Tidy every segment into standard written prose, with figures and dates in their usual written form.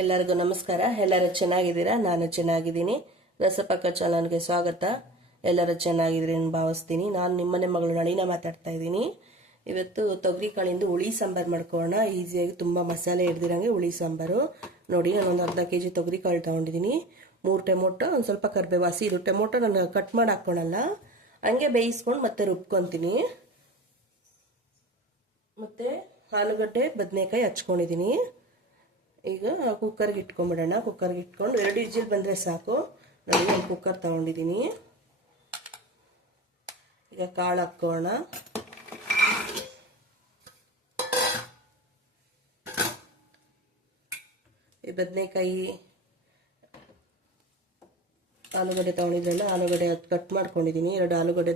ಎಲ್ಲರಿಗೂ ನಮಸ್ಕಾರ. ಎಲ್ಲರೂ ಚೆನ್ನಾಗಿದ್ದೀರಾ? ನಾನು ಚೆನ್ನಾಗಿದ್ದೀನಿ. ರಸಪಾಕ ಚಾನಲ್ಗೆ ಸ್ವಾಗತ. ಎಲ್ಲರೂ ಚೆನ್ನಾಗಿದ್ದೀರಿ ಅಂತ ಭಾವಿಸ್ತೀನಿ. ನಾನು ನಿಮ್ಮನೆ ಮಗಳು ನಳಿನ ಮಾತಾಡ್ತಾ ಇದ್ದೀನಿ. ಇವತ್ತು ತೊಗರಿ ಕಾಳಿಂದ ಹುಳಿ ಸಾಂಬಾರು ಮಾಡ್ಕೊಳ್ಳೋಣ. ಈಸಿಯಾಗಿ ತುಂಬ ಮಸಾಲೆ ಹಿಡ್ದಿರಂಗೆ ಹುಳಿ ಸಾಂಬಾರು. ನೋಡಿ, ನಾನು ಒಂದು ಅರ್ಧ ಕೆಜಿ ತೊಗರಿ ಕಾಳು ತೊಗೊಂಡಿದ್ದೀನಿ. 3 ಟೊಮೊಟೊ, ಒಂದು ಸ್ವಲ್ಪ ಕರಿಬೇವು. ಹಸಿ ಇದು ಟೊಮೊಟೊ ನಾನು ಕಟ್ ಮಾಡಿ ಹಾಕ್ಕೊಳಲ್ಲ, ಹಂಗೆ ಬೇಯಿಸ್ಕೊಂಡು ಮತ್ತೆ ರುಬ್ಕೊತೀನಿ. ಮತ್ತು ಆಲೂಗಡ್ಡೆ ಬದನೆಕಾಯಿ ಹಚ್ಕೊಂಡಿದ್ದೀನಿ. ಈಗ ಕುಕ್ಕರ್ಗೆ ಇಟ್ಕೊಂಡ್ಬಿಡೋಣ. ಕುಕ್ಕರ್ಗೆ ಇಟ್ಕೊಂಡು 2 ವಿಜಿಲ್ ಬಂದರೆ ಸಾಕು. ನಾನು ಒಂದು ಕುಕ್ಕರ್ ತಗೊಂಡಿದ್ದೀನಿ. ಈಗ ಕಾಳು ಹಾಕೋಣ. ಈ ಬದನೆಕಾಯಿ ಆಲೂಗಡ್ಡೆ ತಗೊಂಡಿದ್ರಲ್ಲ, ಆಲೂಗಡ್ಡೆ ಕಟ್ ಮಾಡ್ಕೊಂಡಿದ್ದೀನಿ. 2 ಆಲೂಗಡ್ಡೆ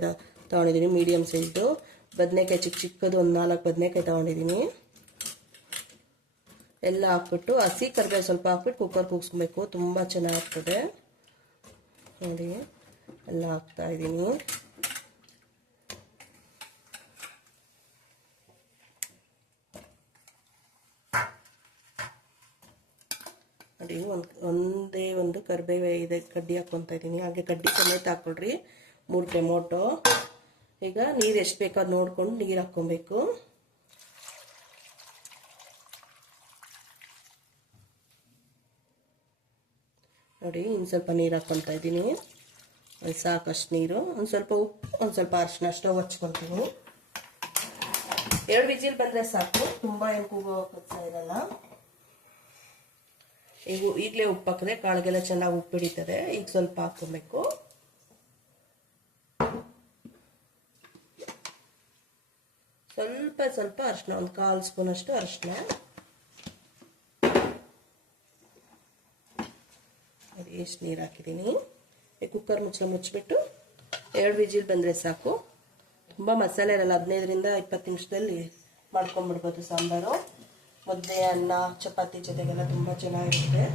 ತಗೊಂಡಿದ್ದೀನಿ, ಮೀಡಿಯಮ್ ಸೈಜು. ಬದನೆಕಾಯಿ ಚಿಕ್ಕದು ಒಂದು 4 ಬದನೆಕಾಯಿ ತಗೊಂಡಿದ್ದೀನಿ. ಎಲ್ಲ ಹಾಕ್ಬಿಟ್ಟು ಹಸಿ ಕರಿಬೇವು ಸ್ವಲ್ಪ ಹಾಕ್ಬಿಟ್ಟು ಕುಕ್ಕರ್ ಕೂಗಿಸ್ಬೇಕು, ತುಂಬ ಚೆನ್ನಾಗ್ತದೆ. ನೋಡಿ, ಎಲ್ಲ ಹಾಕ್ತಾ ಇದ್ದೀನಿ. ನೋಡಿ, ಒಂದೇ ಒಂದು ಕರಿಬೇವು ಇದೆ, ಕಡ್ಡಿ ಹಾಕ್ಕೊತಾ ಇದ್ದೀನಿ. ಹಾಗೆ ಕಡ್ಡಿ ಸಮೇತ ಹಾಕ್ಕೊಳ್ರಿ. 3 ಟೊಮೊಟೊ. ಈಗ ನೀರು ಎಷ್ಟು ಬೇಕೋ ಅದು ನೋಡ್ಕೊಂಡು ನೀರು ಹಾಕ್ಕೊಬೇಕು. ನೋಡಿ, ಇನ್ನು ಸ್ವಲ್ಪ ನೀರು ಹಾಕ್ಕೊತಾ ಇದ್ದೀನಿ. ಅದು ಸಾಕಷ್ಟು ನೀರು. ಒಂದು ಸ್ವಲ್ಪ ಉಪ್ಪು, ಒಂದು ಸ್ವಲ್ಪ ಅರಿಶಿನ. ಸ್ಟವ್ ಹಚ್ಕೊತೀನಿ. 2 ವಿಜಿಲ್ ಬಂದರೆ ಸಾಕು, ತುಂಬ ಏನು ಕೂಗೋ ಕೆಲಸ ಇರಲ್ಲ. ಈಗಲೇ ಉಪ್ಪು ಹಾಕಿದ್ರೆ ಕಾಳಿಗೆಲ್ಲ ಚೆನ್ನಾಗಿ ಉಪ್ಪು ಹಿಡಿತದೆ. ಈಗ ಸ್ವಲ್ಪ ಹಾಕ್ಕೊಬೇಕು. ಸ್ವಲ್ಪ ಅರಿಶಿನ, ಒಂದು 1/4 ಸ್ಪೂನ್ ಅಷ್ಟು ಅರಿಶಿನ. ಎಷ್ಟು ನೀರು ಹಾಕಿದ್ದೀನಿ. ಕುಕ್ಕರ್ ಮುಚ್ಚಿಬಿಟ್ಟು 2 ವಿಜಿಲ್ ಬಂದರೆ ಸಾಕು. ತುಂಬ ಮಸಾಲೆ ಇರಲ್ಲ, 15ರಿಂದ 20 ನಿಮಿಷದಲ್ಲಿ ಮಾಡ್ಕೊಂಡ್ಬಿಡ್ಬೋದು ಸಾಂಬಾರು. ಮುದ್ದೆ, ಅನ್ನ, ಚಪಾತಿ ಜೊತೆಗೆಲ್ಲ ತುಂಬ ಚೆನ್ನಾಗಿರುತ್ತೆ.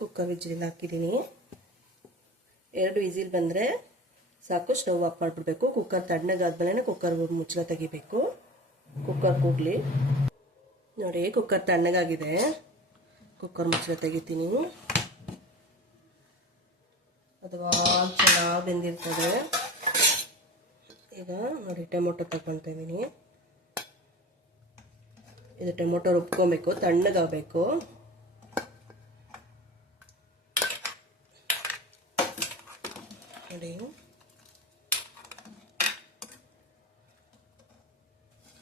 ಕುಕ್ಕರ್ ವಿಜಿಲ್ ಹಾಕಿದ್ದೀನಿ. 2 ವಿಜಿಲ್ ಬಂದರೆ ಸಾಕು, ಸ್ಟವ್ ಆಫ್ ಮಾಡಿಬಿಡ್ಬೇಕು. ಕುಕ್ಕರ್ ತಣ್ಣಗಾದ್ಮೇಲೆ ಕುಕ್ಕರ್ ಮುಚ್ಚಳ ತೆಗಿಬೇಕು. ಕುಕ್ಕರ್ ಕೂಗಲಿ. ನೋಡಿ, ಕುಕ್ಕರ್ ತಣ್ಣಗಾಗಿದೆ. ಕುಕ್ಕರ್ ಮುಚ್ಚಳ ತೆಗಿತೀನಿ. ಅದು ಚೆನ್ನಾಗಿ ಬೆಂದಿರ್ತದೆ. ಈಗ ನೋಡಿ, ಟೊಮೊಟೊ ತಗೊಳ್ತಾ ಇದ್ದೀನಿ. ಇದು ಟೊಮೊಟೊ ರುಬ್ಕೊಬೇಕು, ತಣ್ಣಗಾಗಬೇಕು.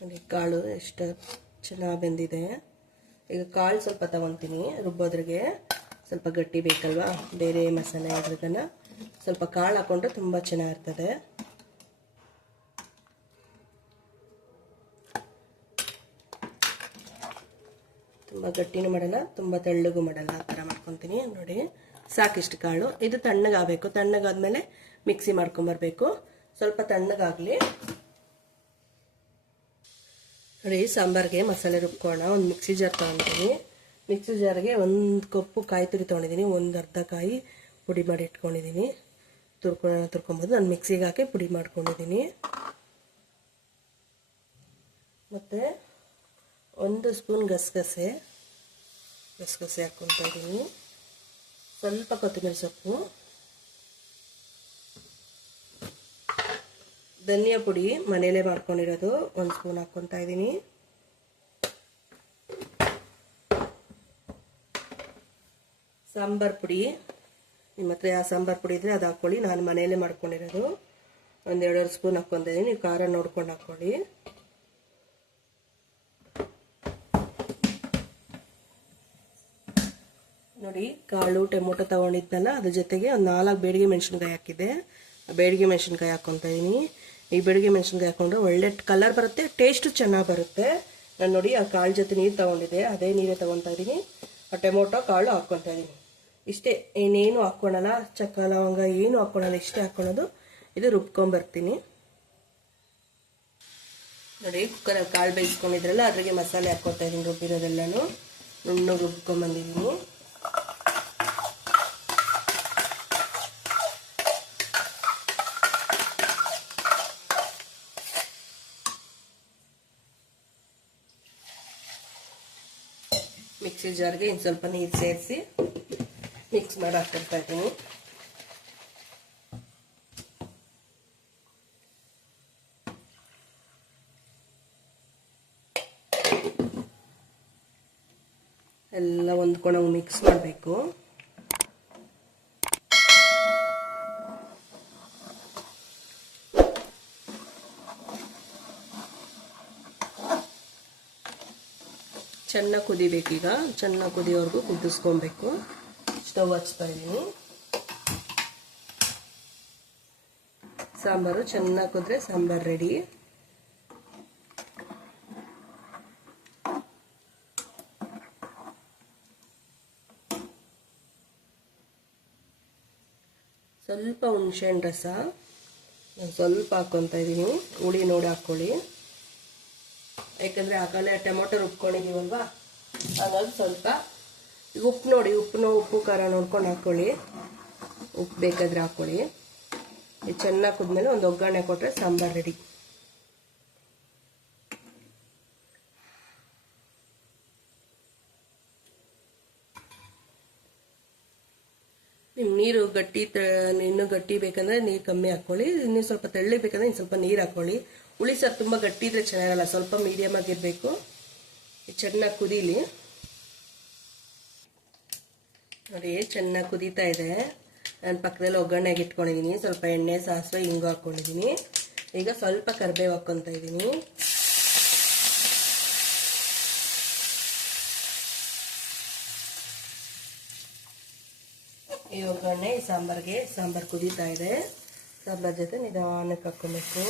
ನೋಡಿ, ಕಾಳು ಎಷ್ಟು ಚೆನ್ನಾಗಿ ಬೆಂದಿದೆ. ಈಗ ಕಾಳು ಸ್ವಲ್ಪ ತಗೊತೀನಿ ರುಬ್ಬೋದ್ರಿಗೆ. ಸ್ವಲ್ಪ ಗಟ್ಟಿ ಬೇಕಲ್ವಾ, ಬೇರೆ ಮಸಾಲೆ ಅದ್ರದನ್ನ ಸ್ವಲ್ಪ ಕಾಳು ಹಾಕೊಂಡ್ರೆ ತುಂಬ ಚೆನ್ನಾಗಿರ್ತದೆ. ತುಂಬ ಗಟ್ಟಿನೂ ಮಾಡಲ್ಲ, ತುಂಬ ತೆಳ್ಳಗೂ ಮಾಡಲ್ಲ, ಆ ಥರ ಮಾಡ್ಕೊತೀನಿ. ನೋಡಿ, ಸಾಕಿಷ್ಟು ಕಾಳು. ಇದು ತಣ್ಣಗಾಗಬೇಕು. ತಣ್ಣಗಾದ್ಮೇಲೆ ಮಿಕ್ಸಿ ಮಾಡ್ಕೊಂಬರ್ಬೇಕು. ಸ್ವಲ್ಪ ತಣ್ಣಗಾಗಲಿ. ನೋಡಿ, ಸಾಂಬಾರಿಗೆ ಮಸಾಲೆ ರುಬ್ಕೋಣ. ಒಂದು ಮಿಕ್ಸಿ ಜಾರ್ ತೊಗೊಂಡಿದ್ದೀನಿ. ಮಿಕ್ಸಿ ಜಾರ್ಗೆ 1 ಕಪ್ಪು ಕಾಯಿ ತುರಿ ತೊಗೊಂಡಿದ್ದೀನಿ. ಒಂದು ಅರ್ಧ ಕಾಯಿ ಪುಡಿ ಮಾಡಿ ಇಟ್ಕೊಂಡಿದ್ದೀನಿ. ತುರ್ಕೊಬೋದು. ನಾನು ಮಿಕ್ಸಿಗೆ ಹಾಕಿ ಪುಡಿ ಮಾಡ್ಕೊಂಡಿದ್ದೀನಿ. ಮತ್ತು 1 ಸ್ಪೂನ್ ಗಸಗಸೆ ಹಾಕ್ಕೊತಾ ಇದ್ದೀನಿ. ಸ್ವಲ್ಪ ಕೊತ್ತಂಬರಿ ಸೊಪ್ಪು, ಧನಿಯಾ ಪುಡಿ ಮನೇಲೇ ಮಾಡ್ಕೊಂಡಿರೋದು 1 ಸ್ಪೂನ್ ಹಾಕ್ಕೊತಾ ಇದ್ದೀನಿ. ಸಾಂಬಾರ್ ಪುಡಿ, ನಿಮ್ಮ ಹತ್ರ ಯಾವ ಸಾಂಬಾರ್ ಪುಡಿ ಇದ್ರೆ ಅದು ಹಾಕ್ಕೊಳ್ಳಿ. ನಾನು ಮನೆಯಲ್ಲೇ ಮಾಡ್ಕೊಂಡಿರೋದು 1-2 ಸ್ಪೂನ್ ಹಾಕ್ಕೊತಾ ಇದ್ದೀನಿ. ನೀವು ಖಾರ ನೋಡ್ಕೊಂಡು ಹಾಕ್ಕೊಳ್ಳಿ. ನೋಡಿ, ಕಾಳು ಟೊಮೊಟೊ ತಗೊಂಡಿದ್ನಲ್ಲ, ಅದ್ರ ಜೊತೆಗೆ ಒಂದು 4 ಬೇಡಿಗೆ ಮೆಣಸಿನ್ಕಾಯಿ ಹಾಕಿದ್ದೆ. ಬೇಡಿಗೆ ಮೆಣಸಿನ್ಕಾಯಿ ಹಾಕ್ಕೊತಾ ಇದ್ದೀನಿ. ಈ ಬೇಡಿಗೆ ಮೆಣಸಿನ್ಕಾಯಿ ಹಾಕೊಂಡ್ರೆ ಒಳ್ಳೆ ಕಲರ್ ಬರುತ್ತೆ, ಟೇಸ್ಟು ಚೆನ್ನಾಗಿ ಬರುತ್ತೆ. ನಾನು ನೋಡಿ, ಆ ಕಾಳು ಜೊತೆ ನೀರು ತೊಗೊಂಡಿದ್ದೆ, ಅದೇ ನೀರೇ ತೊಗೊತಾ ಇದ್ದೀನಿ. ಆ ಟೊಮೊಟೊ ಕಾಳು ಹಾಕ್ಕೊತಾ ಇದ್ದೀನಿ. ಇಷ್ಟೇ, ಇನ್ನೇನು ಹಾಕ್ಕೊಳಲ್ಲ. ಚಕ್ಕ ಲವಂಗ ಏನು ಹಾಕ್ಕೊಳಲ್ಲ, ಇಷ್ಟೇ ಹಾಕ್ಕೊಳ್ಳೋದು. ಇದು ರುಬ್ಕೊಂಬರ್ತೀನಿ. ನೋಡಿ, ಕುಕ್ಕರಲ್ಲಿ ಕಾಳು ಬೇಯಿಸ್ಕೊಂಡಿದ್ರಲ್ಲ, ಅದ್ರಿಗೆ ಮಸಾಲೆ ಹಾಕ್ಕೊತಾ ಇದ್ದೀನಿ ರುಬ್ಬಿರೋದೆಲ್ಲನೂ. ನುಣ್ಣಗೆ ರುಬ್ಕೊಂಬಂದಿದ್ದೀನಿ. ಮಿಕ್ಸಿ ಜಾರ್ಗೆ ಇನ್ನು ಸ್ವಲ್ಪ ನೀರು ಸೇರಿಸಿ ಮಿಕ್ಸ್ ಮಾಡಿ ಹಾಕ್ಕೊಳ್ತಾ ಇದ್ದೀನಿ. ಎಲ್ಲ ಹೊಂದ್ಕೊಂಡು ಮಿಕ್ಸ್ ಮಾಡಬೇಕು. ಚೆನ್ನಾಗಿ ಕುದಿಬೇಕೀಗ. ಚೆನ್ನಾಗಿ ಕುದಿಯೋವರೆಗೂ ಕುದಿಸ್ಕೊಬೇಕು. ಸ್ಟವ್ ಹಚ್ತಾ ಇದ್ದೀನಿ. ಸಾಂಬಾರು ಚೆನ್ನಾಗಿ ಕುದ್ರೆ ಸಾಂಬಾರು ರೆಡಿ. ಸ್ವಲ್ಪ ಹುಣಸೆಹಣ್ಣು ರಸ ನಾನು ಸ್ವಲ್ಪ ಹಾಕ್ಕೊತಾ ಇದ್ದೀನಿ. ಹುಳಿ ನೋಡಿ ಹಾಕ್ಕೊಳ್ಳಿ, ಯಾಕಂದರೆ ಆಗಲೇ ಟೊಮೊಟೊ ರುಬ್ಕೊಂಡಿದ್ದೀವಲ್ವ, ಹಾಗಾಗಿ ಸ್ವಲ್ಪ ಉಪ್ಪು ನೋಡಿ, ಉಪ್ಪು ಖಾರ ನೋಡ್ಕೊಂಡು ಹಾಕ್ಕೊಳ್ಳಿ. ಉಪ್ಪು ಬೇಕಾದರೆ ಹಾಕ್ಕೊಳ್ಳಿ. ಇದು ಚೆನ್ನಾಗಿ ಕುದ್ಮೇಲೆ ಒಂದು ಒಗ್ಗರಣೆ ಕೊಟ್ಟರೆ ಸಾಂಬಾರು ರೆಡಿ. ನಿಮ್ಮ ನೀರು ಇನ್ನೂ ಗಟ್ಟಿ ಬೇಕಂದ್ರೆ ನೀರು ಕಮ್ಮಿ ಹಾಕ್ಕೊಳ್ಳಿ. ಇನ್ನೂ ಸ್ವಲ್ಪ ತೆಳ್ಳಿ ಬೇಕಂದ್ರೆ ಇನ್ನು ಸ್ವಲ್ಪ ನೀರು ಹಾಕ್ಕೊಳ್ಳಿ. ಹುಳಿ ಸಾರು ತುಂಬ ಗಟ್ಟಿ ಇದ್ರೆ ಚೆನ್ನಾಗಿರಲ್ಲ, ಸ್ವಲ್ಪ ಮೀಡಿಯಮ್ ಆಗಿರಬೇಕು. ಚೆನ್ನಾಗಿ ಕುದೀಲಿ ನೋಡಿ. ಚೆನ್ನಾಗಿ ಕುದೀತಾ ಇದೆ. ನಾನು ಪಕ್ಕದಲ್ಲಿ ಒಗ್ಗರಣೆಗೆ ಇಟ್ಕೊಂಡಿದ್ದೀನಿ. ಸ್ವಲ್ಪ ಎಣ್ಣೆ, ಸಾಸಿವೆ, ಹಿಂಗು ಹಾಕ್ಕೊಂಡಿದ್ದೀನಿ. ಈಗ ಸ್ವಲ್ಪ ಕರಿಬೇವು ಹಾಕ್ಕೊತಾ ಇದ್ದೀನಿ. ಈ ಒಗ್ಗರಣೆ ಈ ಸಾಂಬಾರಿಗೆ, ಸಾಂಬಾರು ಕುದೀತಾ ಇದೆ. ಸಾಂಬಾರ್ ಜೊತೆ ನಿಧಾನಕ್ಕೆ ಹಾಕ್ಕೊಬೇಕು.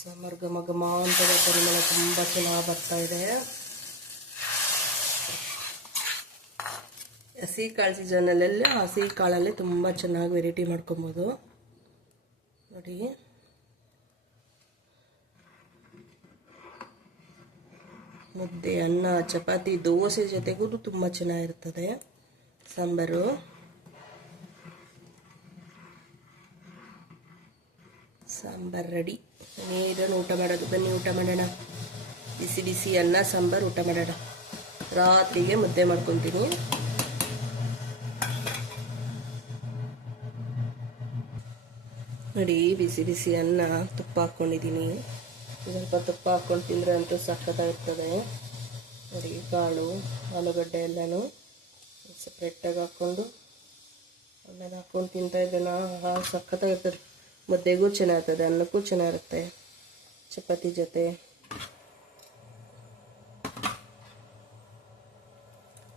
ಸಾಂಬಾರು ಘಮ ಘಮ ಅಂತ ಪರಿಮಳ ತುಂಬ ಚೆನ್ನಾಗಿ ಬರ್ತಾ ಇದೆ. ಹಸಿ ಕಾಳು ಸೀಸನಲ್ಲೆಲ್ಲ ಹಸಿ ಕಾಳಲ್ಲೇ ತುಂಬ ಚೆನ್ನಾಗಿ ವೆರೈಟಿ ಮಾಡ್ಕೊಬೋದು ನೋಡಿ. ಮುದ್ದೆ, ಅನ್ನ, ಚಪಾತಿ, ದೋಸೆ ಜೊತೆಗೂ ತುಂಬ ಚೆನ್ನಾಗಿರ್ತದೆ ಸಾಂಬಾರು. ಸಾಂಬಾರು ರೆಡಿ. ನೀರನ್ನು ಊಟ ಮಾಡೋದು. ಬನ್ನಿ ಊಟ ಮಾಡೋಣ. ಬಿಸಿ ಬಿಸಿ ಅನ್ನ ಸಾಂಬಾರು ಊಟ ಮಾಡೋಣ. ರಾತ್ರಿಗೆ ಮುದ್ದೆ ಮಾಡ್ಕೊತೀನಿ. ನೋಡಿ, ಬಿಸಿ ಬಿಸಿ ಅನ್ನ ತುಪ್ಪ ಹಾಕ್ಕೊಂಡಿದ್ದೀನಿ. ಸ್ವಲ್ಪ ತುಪ್ಪ ಹಾಕ್ಕೊಂಡು ತಿಂದರೆ ಅಂತೂ ಸಖತ್ತಾಗಿರ್ತದೆ ನೋಡಿ. ಕಾಳು, ಆಲೂಗಡ್ಡೆ ಎಲ್ಲನೂ ಸಪ್ರೇಟಾಗಿ ಹಾಕ್ಕೊಂಡು ಅನ್ನದ ಹಾಕ್ಕೊಂಡು ತಿಂತಾಯಿದ್ರೆ ಸಖತ್ತಾಗಿರ್ತದೆ. ಮುದ್ದೆಗೂ ಚೆನ್ನಾಗಿರ್ತದೆ, ಅನ್ನಕ್ಕೂ ಚೆನ್ನಾಗಿರುತ್ತೆ, ಚಪಾತಿ ಜೊತೆ.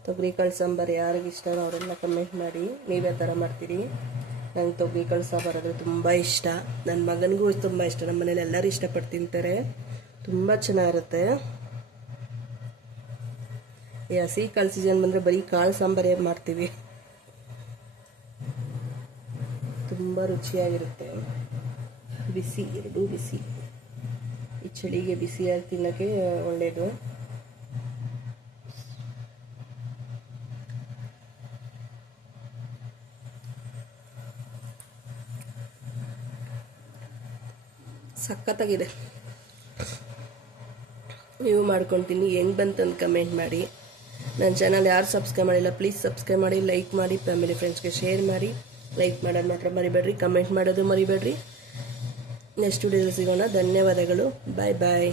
ತೊಗರಿಕಾಳು ಸಾಂಬಾರು ಯಾರಿಗೆ ಇಷ್ಟನೋ ಅವರೆಲ್ಲ ಕಮೆಂಟ್ ಮಾಡಿ ನೀವೇ ಥರ ಮಾಡ್ತೀರಿ. ನಂಗೆ ತೊಗರಿಕಾಳು ಸಾಂಬಾರು ಅಂದರೆ ತುಂಬ ಇಷ್ಟ. ನನ್ನ ಮಗನಿಗೂ ತುಂಬ ಇಷ್ಟ. ನಮ್ಮ ಮನೇಲಿ ಎಲ್ಲರೂ ಇಷ್ಟಪಟ್ಟು ತಿಂತಾರೆ. ತುಂಬ ಚೆನ್ನಾಗಿರುತ್ತೆ. ಈ ಹಸಿ ಕಾಳು ಸೀಸನ್ ಬಂದರೆ ಬರೀ ಕಾಳು ಸಾಂಬಾರೇ ಮಾಡ್ತೀವಿ. ತುಂಬ ರುಚಿಯಾಗಿರುತ್ತೆ. ಬಿಸಿ, ಎರಡೂ ಬಿಸಿ. ಈ ಚಳಿಗೆ ಬಿಸಿಯಾಗಿ ತಿನ್ನೋಕ್ಕೆ ಒಳ್ಳೆಯದು. ಸಖತ್ತಾಗಿದೆ. ನೀವು ಮಾಡ್ಕೊತೀನಿ, ಹೆಂಗೆ ಬಂತಂದು ಕಮೆಂಟ್ ಮಾಡಿ. ನನ್ನ ಚಾನಲ್ ಯಾರು ಸಬ್ಸ್ಕ್ರೈಬ್ ಮಾಡಿಲ್ಲ ಪ್ಲೀಸ್ ಸಬ್ಸ್ಕ್ರೈಬ್ ಮಾಡಿ, ಲೈಕ್ ಮಾಡಿ, ಫ್ಯಾಮಿಲಿ ಫ್ರೆಂಡ್ಸ್ಗೆ ಶೇರ್ ಮಾಡಿ. ಲೈಕ್ ಮಾಡೋದು ಮಾತ್ರ ಮರಿಬೇಡ್ರಿ, ಕಮೆಂಟ್ ಮಾಡೋದು ಮರಿಬೇಡ್ರಿ. ನೆಕ್ಸ್ಟ್ ವಿಡಿಯೋದಲ್ಲಿ ಸಿಗೋಣ. ಧನ್ಯವಾದಗಳು. ಬಾಯ್ ಬಾಯ್.